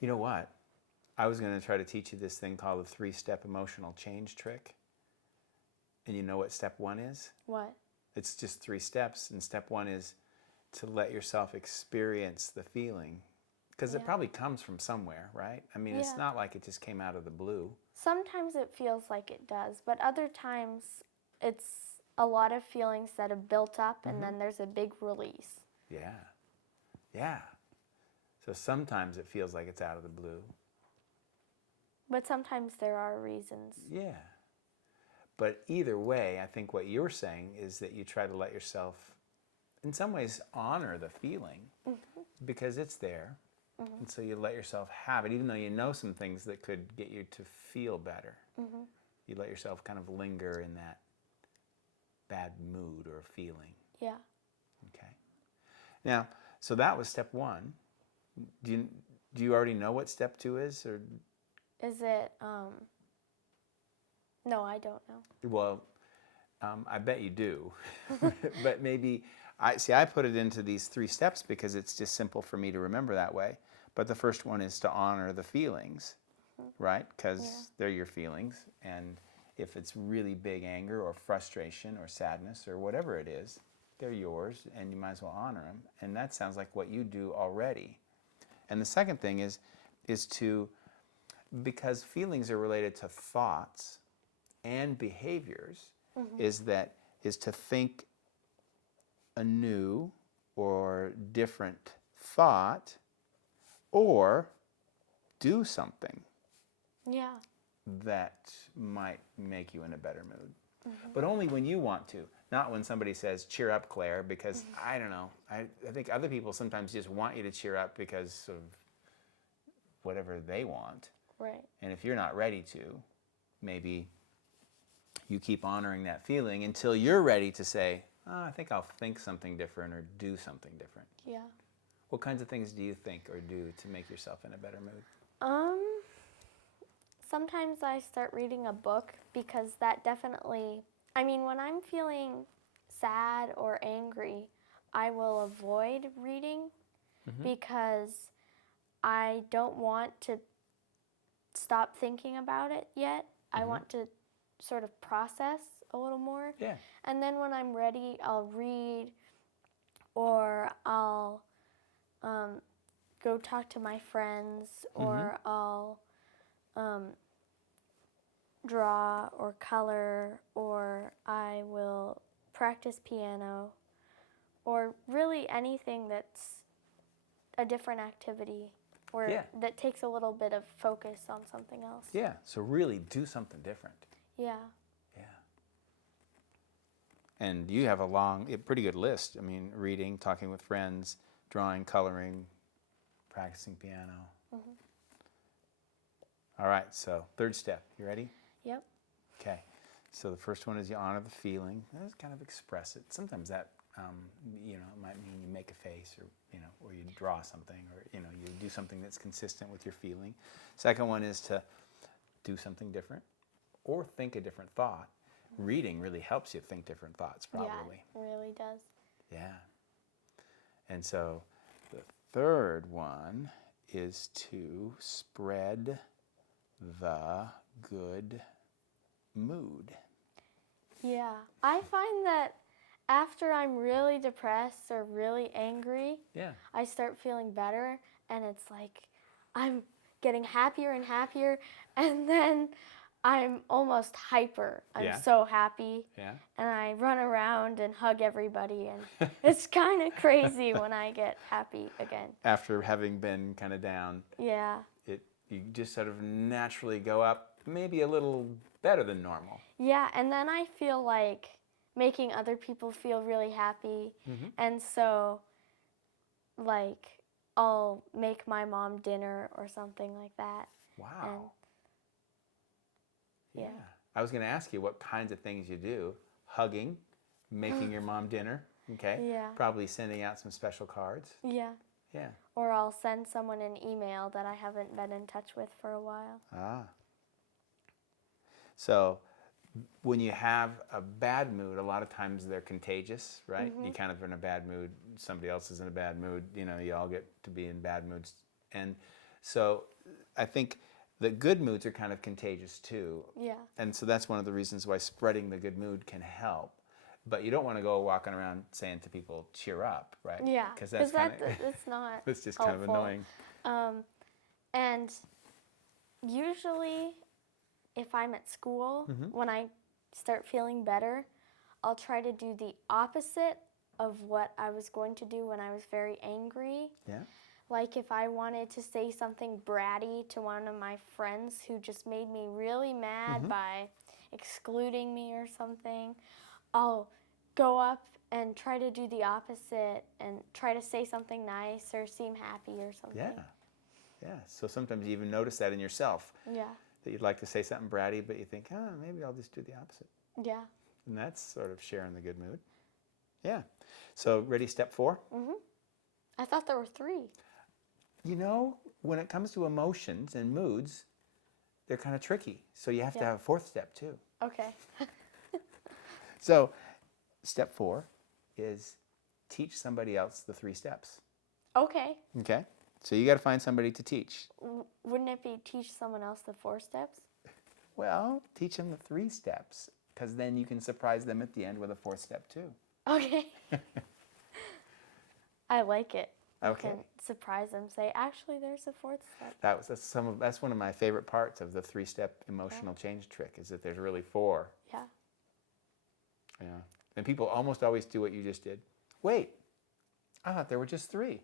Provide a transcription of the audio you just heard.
You know what? I was going to try to teach you this thing called the 3-step emotional change trick. And you know what step 1 is? What? It's just 3 steps. And step 1 is to let yourself experience the feeling. Because it probably comes from somewhere, right? I mean, it's not like it just came out of the blue. Sometimes it feels like it does, but other times it's a lot of feelings that have built up and then there's a big release. Yeah. Yeah. So sometimes it feels like it's out of the blue. But sometimes there are reasons. Yeah. But either way, I think what you're saying is that you try to let yourself, in some ways, honor the feeling because it's there. And so you let yourself have it, even though you know some things that could get you to feel better. You let yourself kind of linger in that bad mood or feeling. Yeah. Okay. Now, so that was step 1. Do you already know what step 2 is, or? Is it, no, I don't know. Well, I bet you do. But maybe, I put it into these 3 steps because it's just simple for me to remember that way. But the first one is to honor the feelings, right? Because they're your feelings. And if it's really big anger or frustration or sadness or whatever it is, they're yours and you might as well honor them. And that sounds like what you do already. And the second thing is to, because feelings are related to thoughts and behaviors, is to think a new or different thought or do something that might make you in a better mood. But only when you want to, not when somebody says, cheer up, Claire, because I don't know. I think other people sometimes just want you to cheer up because of whatever they want. Right. And if you're not ready to, maybe you keep honoring that feeling until you're ready to say, oh, I think I'll think something different or do something different. Yeah. What kinds of things do you think or do to make yourself in a better mood? Sometimes I start reading a book because that definitely, I mean, when I'm feeling sad or angry, I will avoid reading because I don't want to stop thinking about it yet. I want to sort of process a little more. Yeah. And then when I'm ready, I'll read or I'll go talk to my friends or I'll draw or color or I will practice piano or really anything that's a different activity or that takes a little bit of focus on something else. Yeah, so really do something different. Yeah. Yeah. And you have a pretty good list. I mean, reading, talking with friends, drawing, coloring, practicing piano. All right, so 3rd step. You ready? Yep. Okay. So the first one is you honor the feeling. Just kind of express it. Sometimes that, it might mean you make a face or you draw something or, you do something that's consistent with your feeling. Second one is to do something different or think a different thought. Reading really helps you think different thoughts, probably. Yeah, it really does. Yeah. And so the third one is to spread the good mood. Yeah. I find that after I'm really depressed or really angry, I start feeling better and it's like I'm getting happier and happier and then I'm almost hyper. I'm so happy. Yeah. And I run around and hug everybody and it's kind of crazy when I get happy again. After having been kind of down. Yeah. You just sort of naturally go up maybe a little better than normal. Yeah, and then I feel like making other people feel really happy. And so, like, I'll make my mom dinner or something like that. Wow. And, yeah. I was going to ask you what kinds of things you do. Hugging, making your mom dinner, okay? Yeah. Probably sending out some special cards. Yeah. Yeah. Or I'll send someone an email that I haven't been in touch with for a while. Ah. So when you have a bad mood, a lot of times they're contagious, right? You kind of are in a bad mood, somebody else is in a bad mood, you all get to be in bad moods. And So I think the good moods are kind of contagious too. Yeah. And so that's one of the reasons why spreading the good mood can help. But you don't want to go walking around saying to people, cheer up, right? Yeah. Because that's kind of, that's not that's just helpful. kind of annoying. And usually, if I'm at school, when I start feeling better, I'll try to do the opposite of what I was going to do when I was very angry. Yeah. Like if I wanted to say something bratty to one of my friends who just made me really mad by excluding me or something, I'll go up and try to do the opposite and try to say something nice or seem happy or something. Yeah. Yeah. So sometimes you even notice that in yourself. Yeah. That you'd like to say something bratty, but you think, maybe I'll just do the opposite. Yeah. And that's sort of sharing the good mood. Yeah. So ready, step 4? I thought there were 3. You know, when it comes to emotions and moods, they're kind of tricky. So you have to have a 4th step too. Okay. So step 4 is teach somebody else the 3 steps. Okay. Okay? So you got to find somebody to teach. Wouldn't it be teach someone else the 4 steps? Well, teach them the 3 steps, because then you can surprise them at the end with a 4th step too. Okay. I like it. Okay. You can surprise them. Say, actually, there's a 4th step. That's one of my favorite parts of the 3-step emotional change trick, is that there's really 4. Yeah. Yeah. And people almost always do what you just did. Wait, I thought there were just 3.